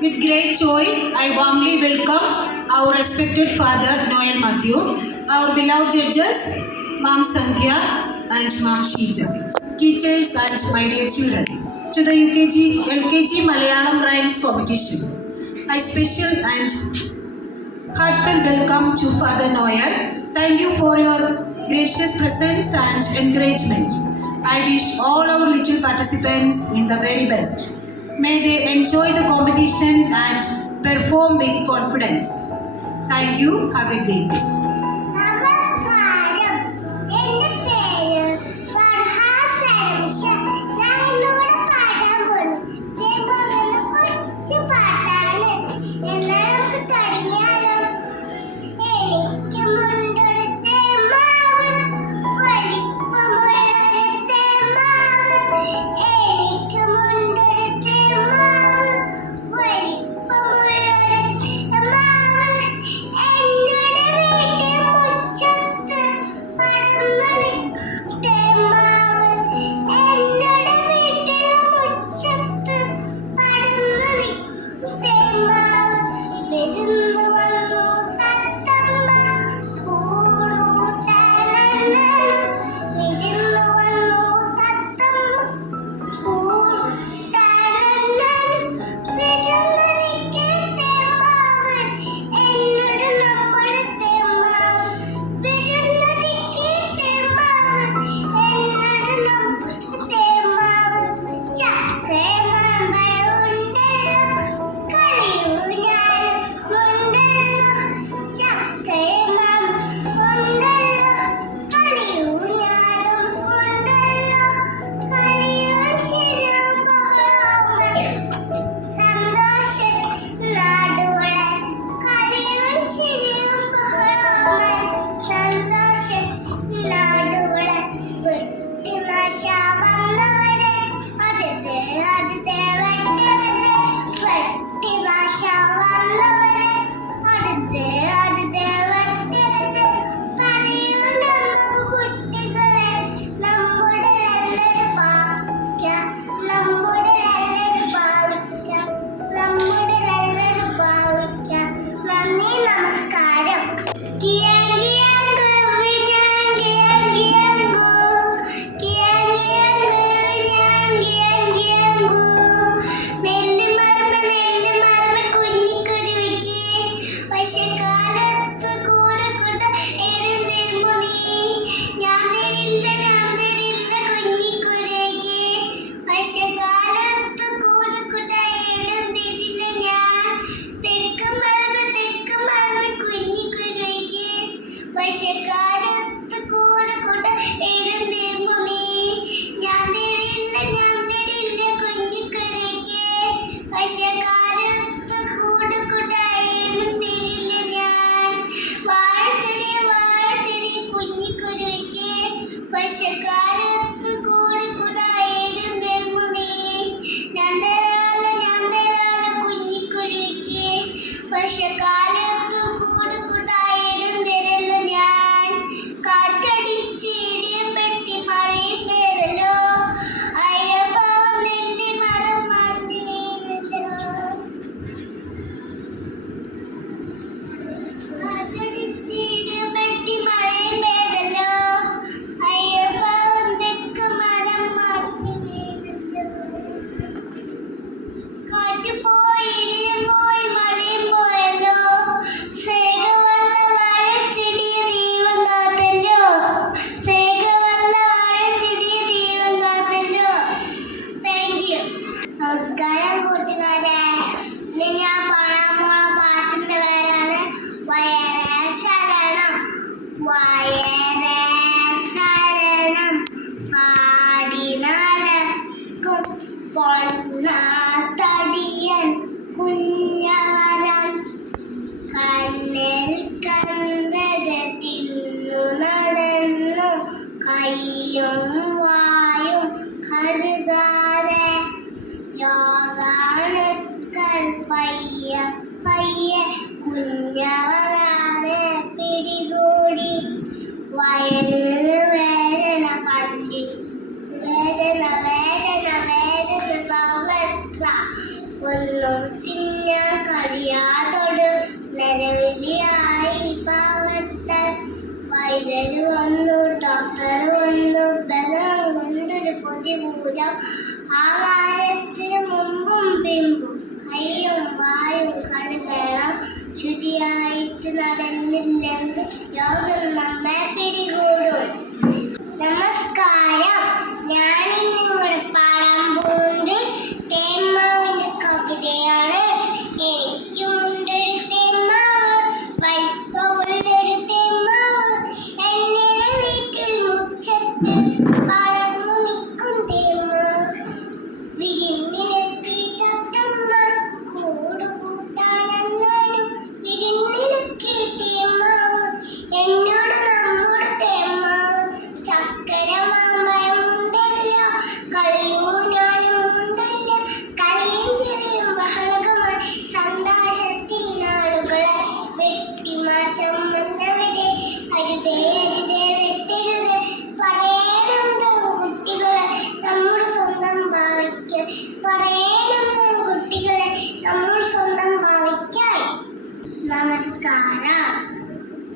With great joy, I warmly welcome our respected Father Noel Matthew, our beloved judges, Ma'am Sandhya and Ma'am Sheeta, teachers and my dear children, to the LKG Malayalam Rhymes competition. I special and heartfelt welcome to Father Noel. Thank you for your gracious presence and encouragement. I wish all our little participants in the very best. May they enjoy the competition and perform with confidence. Thank you. Have a great day. ഒന്നും തിന്ന ഗീതം ആകാരത്തിന് മുമ്പും പിമ്പും കയ്യും വായും കഴുകണം ശുചിയായിട്ട് നടന്നില്ലെങ്കിൽ യോഗം നമ്മെ പിടികൂടും. നമസ്കാരം. ഞാനിന്നിവിടെ പാടാൻ പോകുന്നത് തേന്മാവിന്റെ കവിതയാണ്. എനിക്കുണ്ടൊരു തേന്മാവ്, വലിപ്പമുള്ളൊരു തേന്മാവ്, എന്നെ വീട്ടിൽ മുറ്റത്ത് വളർന്നു നിൽക്കും തേന്മാവ്. വിരുന്നിനെത്തി തത്തമ്മ കൂടുകൂട്ടാനെന്നാലും വിരുന്നിനൊക്കെ തേന്മാവ് എന്നോട് നമ്മുടെ തേന്മാവ്. ചക്കര മാമ്പഴമുണ്ടല്ലോ, കളിയൂഞ്ഞാലും ഉണ്ടല്ലോ, കളിയും ചെറിയും ബഹളകമായി സന്തോഷത്തിൽ നാളുകളെ വെട്ടിമാറ്റം വന്നവരെ അരുതേ അരുതേ വെട്ടരുത് പറയണം കുട്ടികളെ നമ്മുടെ സ്വന്തം ഭാവിക്കാൻ. പറയണം കുട്ടികളെ നമ്മൾ സ്വന്തം ഭാവിക്കാൻ. നമസ്കാരം.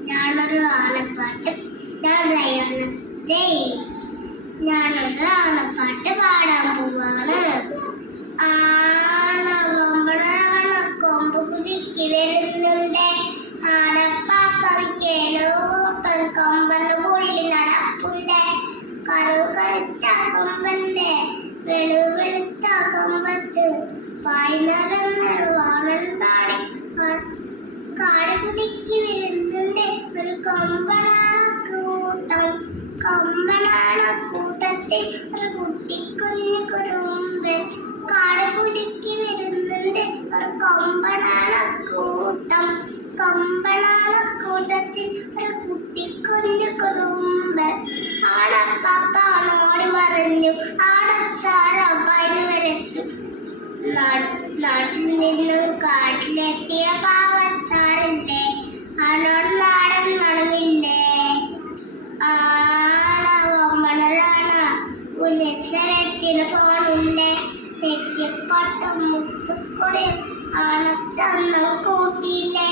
ഞാനൊരു ആണപ്പാട്ട് ഞാനൊരു ആണപ്പാട്ട് പാടാൻ പോവാണ്. ആണവമ്പണ കൊമ്പ് കുതിക്കി വരുന്നുണ്ട്, ആനപ്പാപ്പൻ കേളോട്ടൻ കൊമ്പന് പുള്ളി നടപ്പുണ്ട്. കറുകറുത്ത കൊമ്പന്റെ വെളുവെളുത്ത കൊമ്പത്ത് പാടി നടന്നൊരുവാണൻ പാടി കാട് കുതിക്കി വരുന്നുണ്ട് ഒരു കൊമ്പനാണക്കൂട്ടം. കൊമ്പനാണക്കൂട്ടത്തിൽ ഒരു കുട്ടിക്കുഞ്ഞു കുറുമ്പൻ. കാട് കുതിക്കി വരുന്നുണ്ട് ഒരു കൊമ്പനാണക്കൂട്ടം. കൊമ്പനാണക്കൂട്ടത്തിൽ ഒരു കുട്ടിക്കുഞ്ഞു കുറുമ്പൻ. ആണപ്പാപ്പ ഓടി മറിഞ്ഞു, ആണച്ചാറോ കരു വരച്ചു. നാട്ടിൽ നിന്നും കാട്ടിലെത്തിയ പാവച്ചാറില്ലേ, ആണോട് നാടൻ മണമില്ലേ. ആണവമ്പണരാണ ഉത്സവത്തിന് പോണുണ്ട്, നെറ്റിപ്പട്ടം മുത്തുക്കൊടിയും ആണച്ചന്നം കൂട്ടിയില്ലേ.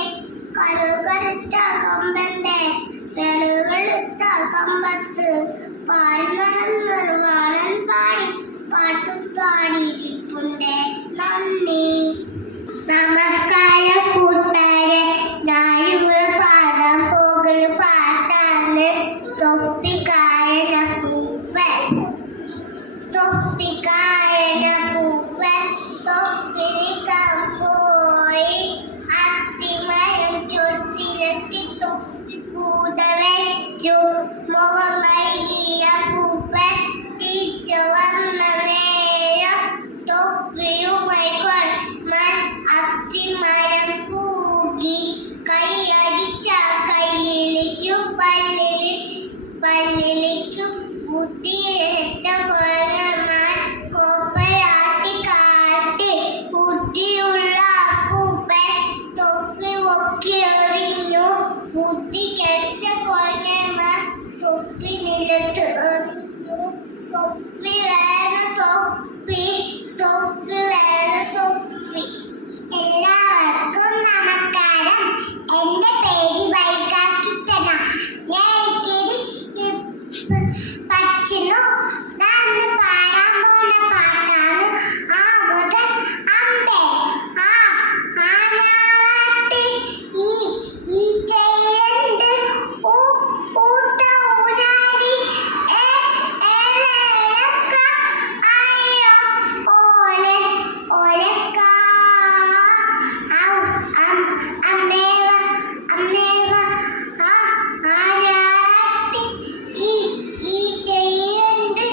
കറുകറുത്ത കൊമ്പന്റെ വെളുവെളുത്ത കൊമ്പത്ത് പാടി നടന്നൊരു വാണൻ പാടി പാട്ടും പാടിയിരിപ്പുണ്ട്. നന്ദി. നമസ്കാരം കൂട്ടുകാരെ. ഞാനിവിടെ പാടാൻ പോകുന്ന പാട്ടാണ് തൊപ്പിക്കായന പൂപ്പൻ. തൊപ്പിക്കായന പൂപ്പൻ തൊപ്പിരിക്കാൻ പോയി, അത്തിമരം ചൊത്തിലെത്തി തൊപ്പി കൂത വെച്ചു. മുഖം കഴുകിയ പൂപ്പൻ തിരിച്ചു വന്ന നേരം തൊപ്പിയുമായി അത്തിമരം പൂകി. കൈയടിച്ച കയ്യിലേക്കും പല്ലിലേക്കും ബുദ്ധിയെടുത്ത കൊല്ലമാൻ കോപ്പയാട്ടി കാട്ടി. ബുദ്ധിയുള്ള പൂപ്പൻ തൊപ്പി പൊക്കി എറിഞ്ഞു. ബുദ്ധി കെട്ട കൊല്ലമാൻ തൊപ്പി നിലത്ത് എറിഞ്ഞു. തൊപ്പി വേണം തൊപ്പി, തൊപ്പി വേണം തൊപ്പി. എല്ലാവർക്കും നമസ്കാരം. എന്റെ പേര് വൈകാക്കിത്തന. ഞാൻ പഠിച്ചു. ഞാൻ പാടാൻ പോകുന്ന പാട്ടാണ് ആവത് അമ്പേ. ആനാട്ടി ഈ ചെയ്യണ്ട് ഊട്ട ഊരാരി ഏലക്ക അയ്യോ ഓലെ ഓലക്ക അമ്മേവ അമ്മേവ ആനാട്ടി ഈ ചെയ്യണ്ട്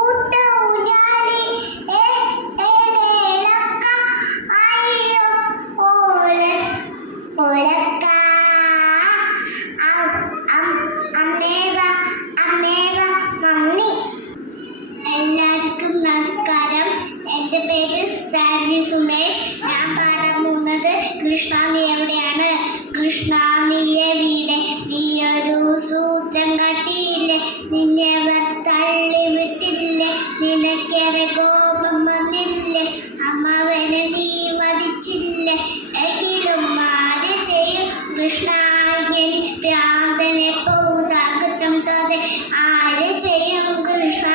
ഊട്ട ഊരാരി ഏലക്ക അയ്യോ ഓലെ ഓലക്ക അമ്മേവ അമ്മേവ മമ്മി. എല്ലാവർക്കും നമസ്കാരം. എൻ്റെ പേര് സാൻവി സുമേഷ്. ഞാൻ പാടാൻ പോകുന്നത് കൃഷ്ണ നീ എവിടെയാണ്, കൃഷ്ണ നീയെ വീടെ, നീയൊരു സൂത്രം കട്ടിയില്ലേ, നിന്നെ തള്ളി വിട്ടില്ലേ, നിനക്കേറെ കോപം വന്നില്ലേ, അമ്മാവനെ നീ മതിച്ചില്ലേ, എങ്കിലും മാറി ചെയ്യും കൃഷ്ണ ഭ്രാന്തനെ പോതാകത്തം തോതെ ആര് ചെയ്യും കൃഷ്ണ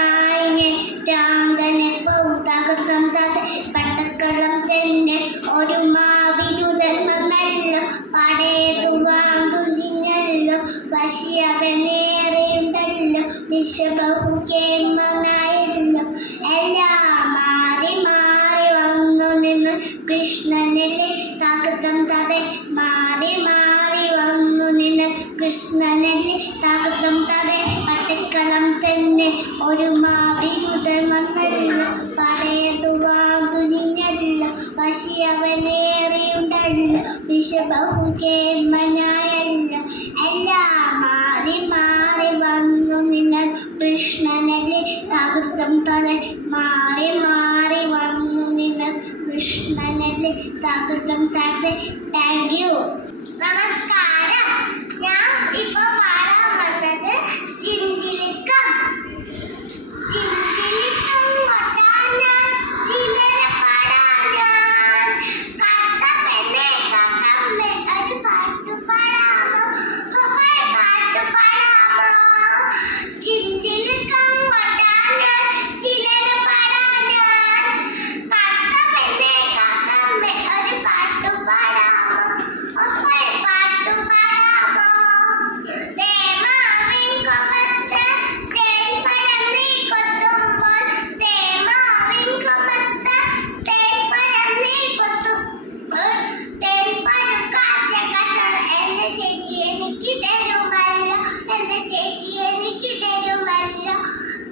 കൃഷ്ണനല്ലേ തകൃതം തതെ മാറി മാറി വന്നു നിന്ന് കൃഷ്ണനല്ലേ തകൃതം തതെ പട്ടിക്കളം തന്നെ ഒരു മാവിരുതൻ വന്നല്ല പടയതു വാതുനിഞ്ഞല്ല പശി അവനേറിയുണ്ടല്ല വിഷബഹുകേമനായല്ല എല്ലാം മാറി മാറി വന്നു നിന്ന് കൃഷ്ണനല്ലേ തകൃതം തതെ മാറി മാറി വന്നു നിന്ന് കൃഷ്ണനല്ലേ തകൃതം തതെ. Thank you. നമസ്കാരം. ഞാൻ ഇപ്പൊ പാടാൻ വന്നത് ചിഞ്ചിലിക്കം. ചിഞ്ചിലിക്കം കൊട്ടാൻ ഞാൻ ചിലരെ പാടാൻ ഞാൻ കട്ട പെണ്ണെ കാക്കമ്മേ ഒരു പാട്ടു പാടാമോ പാട്ടു പാടാമോ ചിഞ്ചിലിക്കം കൊട്ടാൻ ഞാൻ ചിലരെ പാടാൻ ഞാൻ കട്ട പെണ്ണെ കാക്കമ്മേ ഒരു പാട്ടു പാടാമോ പാട്ടു പാടാമോ തേമാവിൻ കൊമ്പത്ത് തേൻ പരന്നി കൊത്തുമ്പോൾ തേമാവിൻ കൊമ്പത്ത് തേൻ പരന്നി കൊത്തുമ്പോൾ തേൻ പഴുക്കാച്ചക്കച്ചോൾ എന്റെ ചേച്ചി എനിക്ക് തരുമല്ലോ എന്റെ ചേച്ചി എനിക്ക് തരുമല്ലോ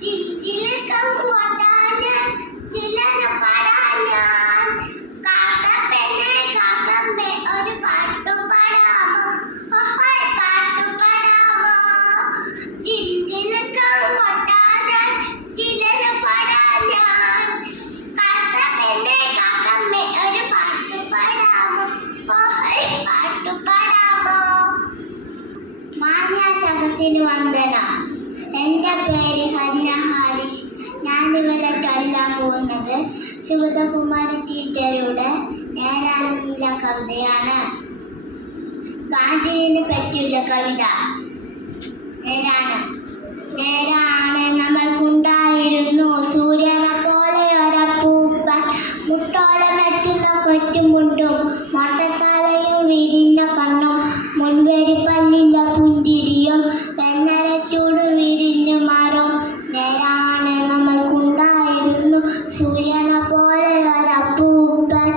ചിഞ്ചിലിക്കം കൊട്ടാൻ ഞാൻ ചിലരെ പാടാൻ ഞാൻ കാക്ക പെണ്ണെ കാക്കമ്മേ ഒരു പാട്ടു പാടാമോ പാട്ടു പാടാമോ ചിഞ്ചിലിക്കം കൊട്ടാൻ ഞാൻ ചിലരെ പാടാൻ ഞാൻ കാക്ക പെണ്ണെ കാക്കമ്മേ ഒരു പാട്ടു പാടാമോ പാട്ടു പാടാമോ. മാന്യ സദസ്സിന് വന്ദനം. എൻ്റെ പേര് ഹന്ന ഹാരിസ്. ഞാനിവിടെ ചൊല്ലാൻ പോകുന്നത് ശിവകുമാരി ടീച്ചറുടെ നേരാണെന്നുള്ള കവിതയാണ്. ഗാന്ധിജിനെ പറ്റിയുള്ള കവിത. നേരാണ് നേരാണ് നമ്മൾക്കുണ്ടായിരുന്നു സൂര്യനെ പോലെ ഒരപ്പൂപ്പൻ മുട്ടോളം എത്തുന്ന കൊറ്റുമുണ്ടും മൊട്ടത്തലയും വിരിഞ്ഞ കണ്ണും മുൻവരിപ്പല്ലില്ല പുന്തിരിയും വെണ്ണരച്ചൂട് വിരിഞ്ഞു മാറും. നേരാണ് നമ്മൾക്കുണ്ടായിരുന്നു സൂര്യനെ പോലെ ഒരപ്പൂപ്പൻ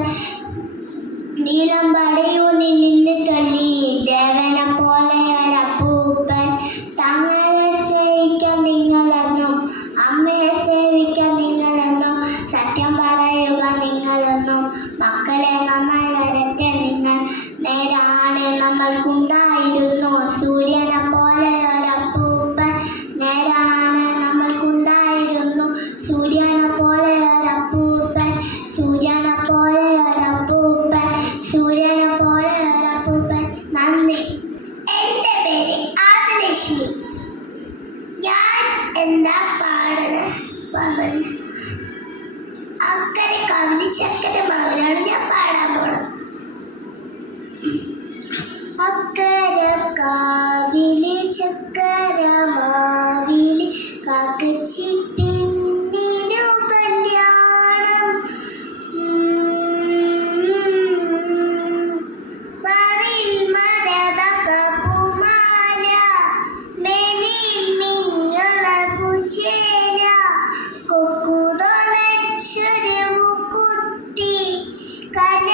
നീലം പടയൂന്നി നിന്ന് തള്ളി ദേവനെ പോലെ ഒരപ്പൂപ്പൻ തങ്ങളെ സേവിക്കാൻ നിങ്ങളെന്നും അമ്മയെ സേവിക്കാൻ നിങ്ങളെന്നും സത്യം പറയുക നിങ്ങളെന്നും മക്കളെ നന്നായി വരട്ടെ നിങ്ങൾ. നേരാണ് നമ്മൾക്കുണ്ടായിരുന്നു സൂര്യനെ പോലെ ഒരപ്പൂപ്പൻ. നേരാണ് നമ്മൾക്കുണ്ടായിരുന്നു സൂര്യനെ പോലെ ഒരപ്പൂപ്പൻ. സൂര്യനെ പോലെ ഒരപ്പൂപ്പൻ. സൂര്യനെ പോലെ ഒരപ്പൂപ്പൻ. നന്ദി. എൻ്റെ പേര് ആദിലക്ഷ്മി. ഞാൻ എന്താ പാടുന്നത് അക്കരെ കവിളി ചക്കര മാവിലാണ് ഞാൻ പാടാൻ പോണത്. അക്കരെ കാവിലി ചക്കര മാവിലി കാക്കച്ചി പിന്നിനു കല്യാണം മറിൽ മരത കപ്പുമാല മെനി മിഞ്ഞുള്ള കുച്ചേല കൊക്കുതൊളച്ചൊരു മുക്കുത്തി കന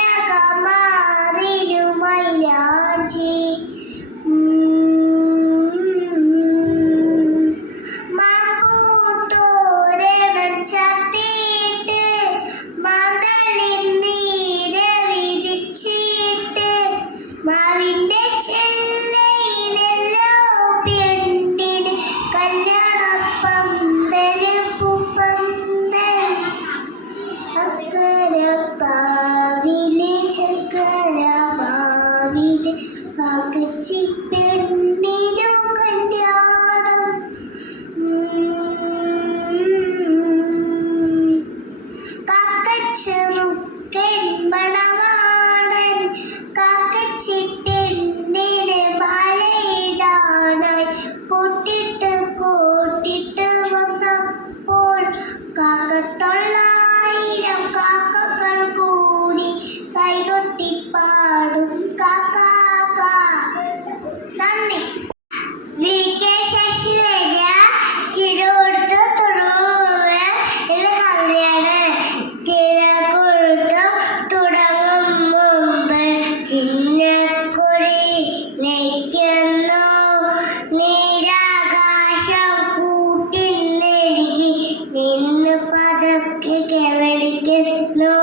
വിളിക്കുന്നു.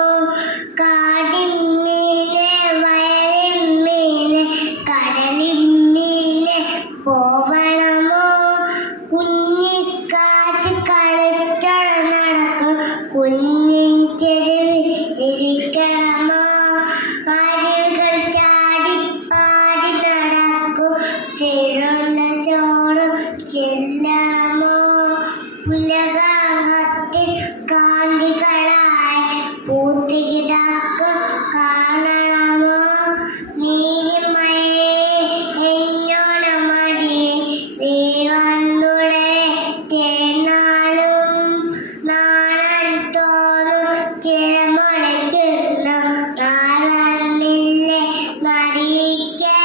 കാടിമ്മീനെ വയലിമ്മീനെ കടലിമ്മീനെ പോവണമോ? കുഞ്ഞിക്കാറ്റ് കളിച്ചോടെ നടക്കും കുഞ്ഞിൻ ചെരുവിൽ ഇരിക്കണമോ? അരുവികൾ ചാടിപ്പാടി നടക്കും തിരുണ്ട ചോറും ചെല്ലണമോ? പുലകാകത്തിൽ കാന്തികളായി പൂത്തികിടക്കും കാണണമോ? നീലിമയെ എന്നോണമടി വീഴുന്നുടെ തേനാളും നാണൻ തോന്നും ചിരമുളയ്ക്കുന്ന നാളന്നില്ലേ നടിക്ക്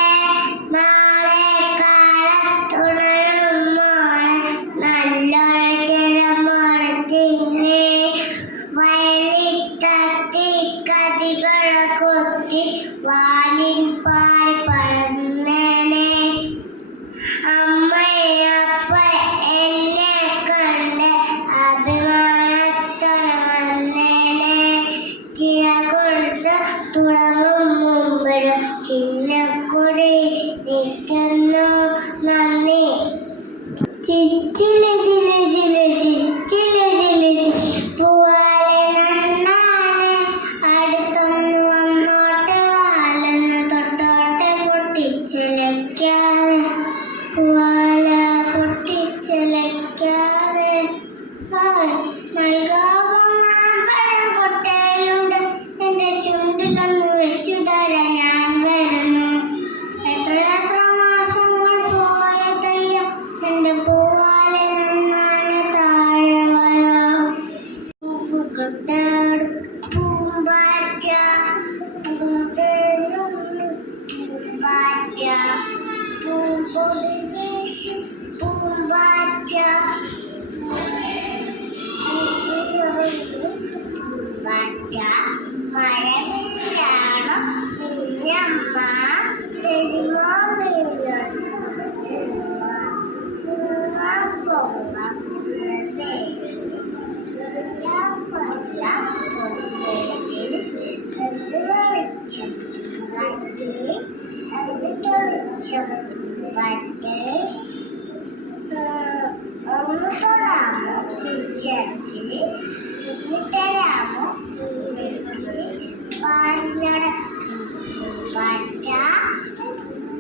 നാളെ കാലത്തുണരും മോളെ നല്ലോണം ചിരമുളച്ചില്ലേ വയലിത്തത്തി കതികളെ കൊത്തി വാനിൽ പാൽ പറന്നേനെ അമ്മയപ്പ എന്നെ കണ്ട് അഭിമാനത്തോടെ വന്നേനെ ചില കൊടുത്ത് തുടങ്ങും മുമ്പിടും ചിന്നക്കുടി നിൽക്കുന്നു നന്ദി. ചിച്ചില് ചില് ചില് ചിച്ചില് ചില് പൂവാലെ നന്നാനെ അടുത്തൊന്ന് വന്നോട്ടെ വാലെന്ന് തൊട്ടോട്ടെ പൊട്ടിച്ചിലയ്ക്കാതെ പൂവാല പൊട്ടിച്ചിലയ്ക്കാതെ നൽകാപം കൊട്ടയിലുണ്ട് എൻ്റെ ചുണ്ടിലൊന്ന് വെച്ചു തരാൻ ഞാൻ വരുന്നു. എത്ര മാസങ്ങൾ പോയതയ്യോ എൻ്റെ പൂവാലെ നന്നാനെ താഴെ വയോ. പൂവുകൾ തേടും പൂമ്പാറ്റ പൂന്തേനും പൂമ്പാറ്റ പൂമ്പൊടി വീശും പൂമ്പാറ്റ പൂമ്പാറ്റ മഴവില്ലാണോ നിന്നമ്മ തരുമോ ഒന്ന് തൊടാമോ ചെറുതിൽ തരാമോ പാഞ്ഞടക്കും പാറ്റ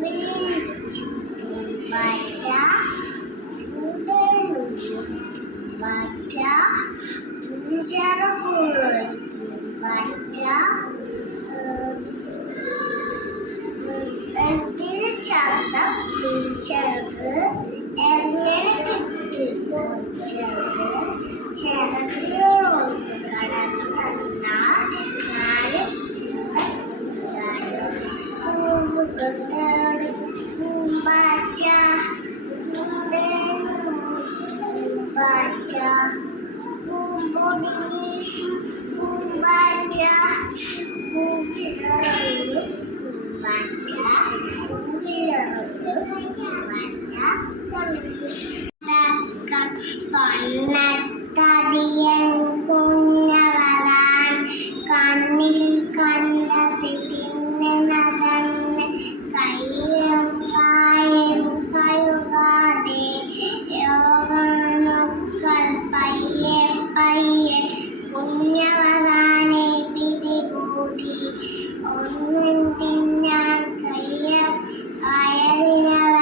വിളിച്ചു പാറ്റ പാറ്റ ചെറുകുള്ളൊരു പാറ്റ തിരിച്ചന്തം ചെറുക്ക് എങ്ങനെ കിട്ടി ചെറുക്ക് ചെറുകളോട് കടന്നു തന്നാൽ നാല് പൂവുകൾ പൂമ്പാറ്റ പൂമ്പാറ്റ പൂമ്പൊടി വീശും പൂമ്പാറ്റ പൂവിളറും പൂമ്പാറ്റ പൂവിളറും പണ്ണത്തതിയൻ കുഞ്ഞവരാൻ കണ്ണിൽ കണ്ടത് തിന്നതന്നെ കയ്യും കായും കഴുകാതെ യോഗങ്ങൾ പയ്യെ പയ്യെ കുഞ്ഞവരാനെ പിടികൂടി ഒന്നും തിന്നാൻ കയ്യ വയറിനവ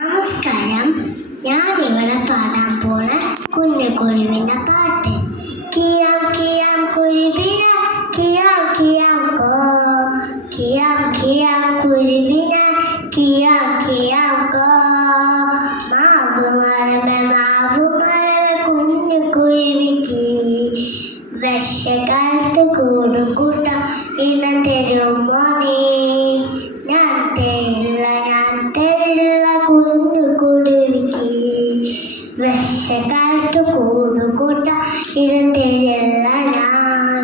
നമസ്കാരം, ഞാനിവിടെ പാടാൻ പോണ കുഞ്ഞുകുരുവിന്റെ പാട്ട്. കിയാം കിയാം കുരുവിന കിയാം കിയാം കോ, കിയാം കിയാം കുരുവിന കിയാം കിയാം കോ. മാവു മരമേ കുഞ്ഞു കുരുവിക്ക് വിഷകാലത്ത് കൂടുകൂട്ട ഇണം തരുമോ നീ? ഞാൻ തരില്ല കുഞ്ഞു കുരുവിക്ക് വിഷകാലത്ത് കൂടുകൂട്ട ഇണം തരില്ല ഞാൻ.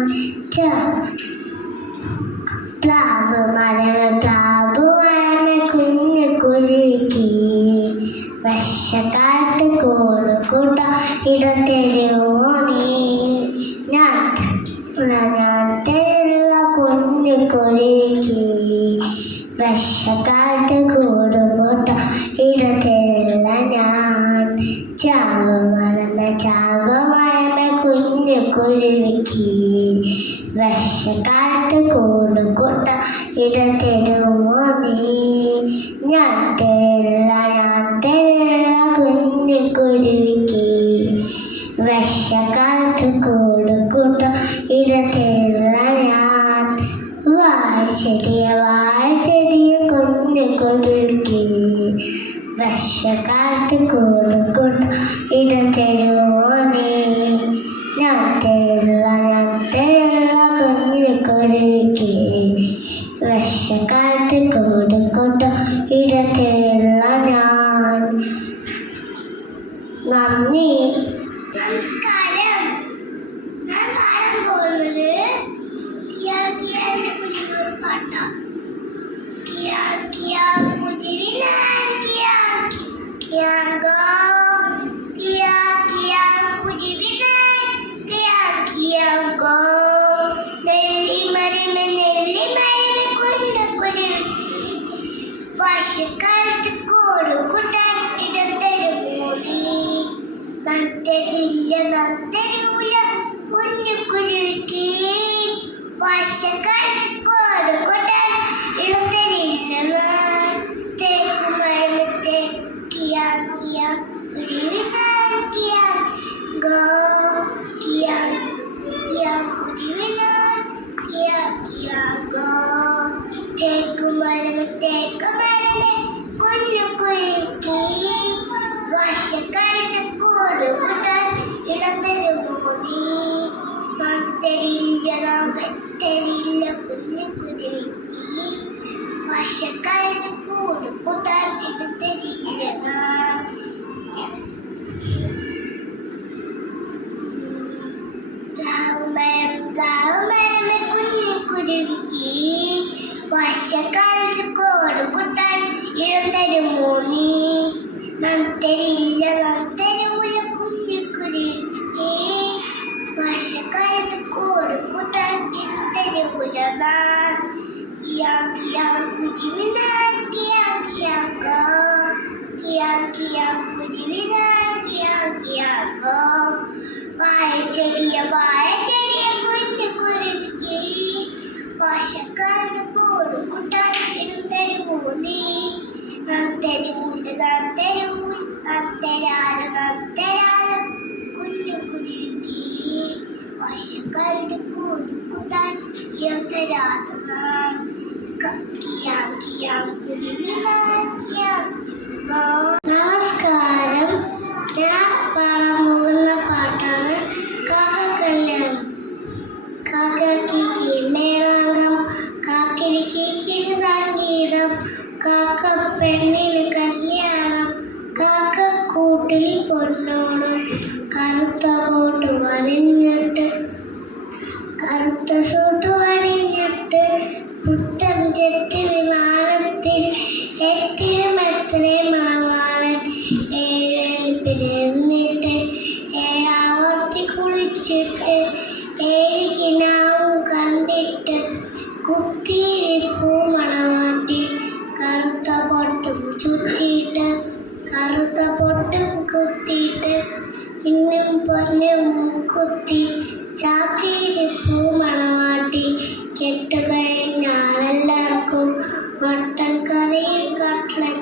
പ്ലാവ് മരമേ കുഞ്ഞു കുരുവിക്ക് വിഷകാലത്ത് കൂടുകൂട്ട ഇണം തരുമോ നീ? ഞാൻ തരില്ല കുഞ്ഞു കുരുവിക്ക് വിഷകാലത്ത് കൂടുകൂട്ട ഇടം തരില്ല ഞാൻ. ചാവമരമേ കുഞ്ഞു കുരുവിക്ക് വിഷകാലത്ത് കൂടുകൂട്ട ഇടം തരുമോ നീ? ഞാൻ തരില്ല കുഞ്ഞു കുരുവിക്ക് വിഷകാലത്ത് കൂടുകൂട്ട ഇടം തരില്ല ഞാൻ. വാഴച്ചെടിയ കുഞ്ഞു കുരുവിക്ക് വിഷകാലത്ത് കൂടുകൂട്ട ഇടം തരുമോ നീ? ഞാൻ തരില്ല കുഞ്ഞു കുരുവിക്ക് വിഷകാലത്ത് കൂടുകൂട്ട ഇടം തരില്ല ഞാൻ. നന്ദി. നമസ്കാരം, ഞാൻ പാടാൻ പോകുന്നത് പാട്ടാണ്. വർഷക്കാലത്ത് കൂടുകൂട്ടാൻ ഇടം തരുമോ നീ? നട്ടരില്ല കുഞ്ഞു കുരുവിക്ക് വർഷക്കാലത്ത് കൂടുകൂട്ടാൻ ഇടം തരില്ല ഞാൻ. തേക്കുമരത്തെ കിയാ കിയാ കുരുവിനാൻ കിയാ ഗോ, കിയാ കിയാ കുരുവിനാൻ കിയാ കിയാ ഗോ. തേക്കുമരത്തെ കുഞ്ഞു കുരുവിക്ക് വർഷക്കാലത്ത് കൂടുകൂട്ടാൻ ഇടം തരുമോ നീ? തരില്ല കുഞ്ഞു കുരുവിക്ക് വർഷക്കാലത്ത് കൂടുകൂട്ടാൻ ഇടം തരില്ല ഞാൻ. പ്ലാവുമരമേ കുഞ്ഞു കുരുവിക്ക് വർഷക്കാലത്ത് കൂടുകൂട്ടാൻ ഇടം തരുമോ നീ? നാം തരില്ല കുഞ്ഞു കുരുവിക്ക് വർഷക്കാലത്ത് കൂടുകൂട്ടാൻ ഇടം തരുമൂല നാം. കിയാ കിയാ കുരുവിനാൻ കിയാ കിയാ ഗോ, കിയാ കിയാ കുരുവിനാൻ കിയാ കിയാ ഗോ. വാഴച്ചെടിയ കുഞ്ഞു കുരുവിക്ക് വർഷക്കാലത്ത് കൂടുകൂട്ടാൻ ഇടം തരുമോ നീ? നാം തരാല കുഞ്ഞു കുരുവിക്ക് വർഷക്കാലത്ത് കൂടുകൂട്ടാൻ ഇടം തരാല നാം. കിയാ കിയാ കുരുവിനാൻ കിയാ ഗോ. നമസ്കാരം, ഞാൻ പാടാൻ പോകുന്ന പാട്ടാണ് കാക്കക്കല്യാണം. കാക്കയ്ക്ക് മേളാങ്കം, കാക്കിരിക്ക് സംഗീതം, കാക്ക പെണ്ണിന് കല്യാണം, കാക്ക കൂട്ടിൽ പൊന്നോണം. കറുത്ത കോട്ട് അണിഞ്ഞിട്ട് കറുത്ത സൂട്ട് അണിഞ്ഞിട്ട് പുത്തൻ ചെത്തി വിമാനത്തിൽ എത്തിരുമെത്രേ മണവാളൻ. ഏഴെൽപ്പിനെന്നിട്ട് ഏഴാവർത്തി കുളിച്ചിട്ട് ഏഴ് കിനാവും കണ്ടിട്ട് കുത്തിയിരിപ്പൂ മണവാട്ടി. കറുത്ത പൊട്ടും ചുറ്റിയിട്ട് കറുത്ത പൊട്ടും കുത്തിയിട്ട് ഇന്നും പൊന്നും കുത്തി ചാത്തിയിരിപ്പൂ മണവാട്ടി. കെട്ടുകഴിഞ്ഞാൽ എല്ലാവർക്കും മട്ടൻ കറിയും കട്ട്ലറ്റ്